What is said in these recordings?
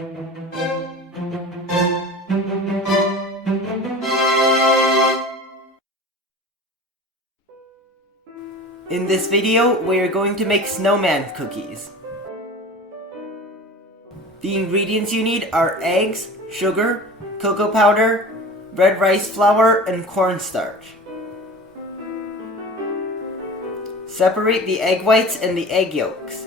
In this video, we are going to make snowman cookies. The ingredients you need are eggs, sugar, cocoa powder, red rice flour, and cornstarch. Separate the egg whites and the egg yolks.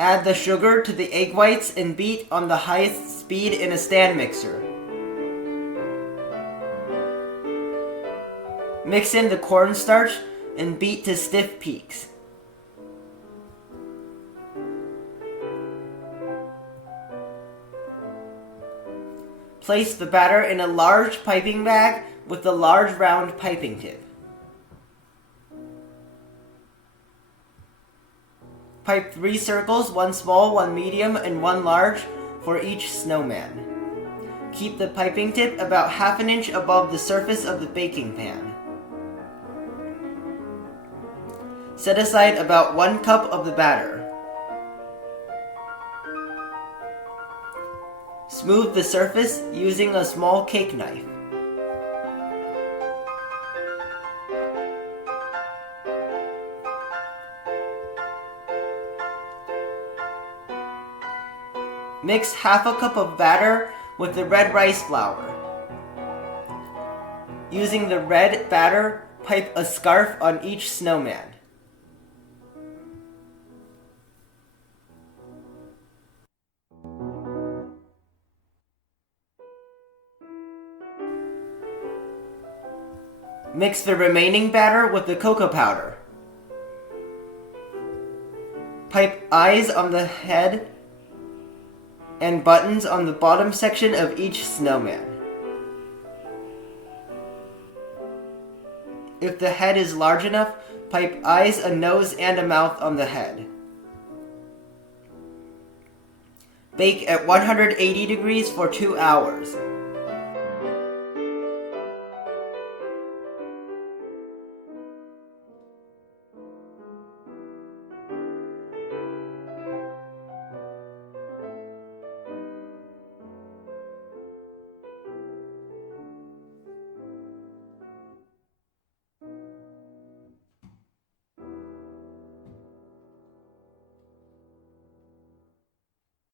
Add the sugar to the egg whites and beat on the highest speed in a stand mixer. Mix in the cornstarch and beat to stiff peaks. Place the batter in a large piping bag with a large round piping tip. Pipe 3 circles, 1 small, 1 medium, and 1 large for each snowman. Keep the piping tip about ½ inch above the surface of the baking pan. Set aside about 1 cup of the batter. Smooth the surface using a small cake knife. Mix ½ cup of batter with the red rice flour. Using the red batter, pipe a scarf on each snowman. Mix the remaining batter with the cocoa powder. Pipe eyes on the head and buttons on the bottom section of each snowman. If the head is large enough, pipe eyes, a nose, and a mouth on the head. Bake at 180 degrees for 2 hours.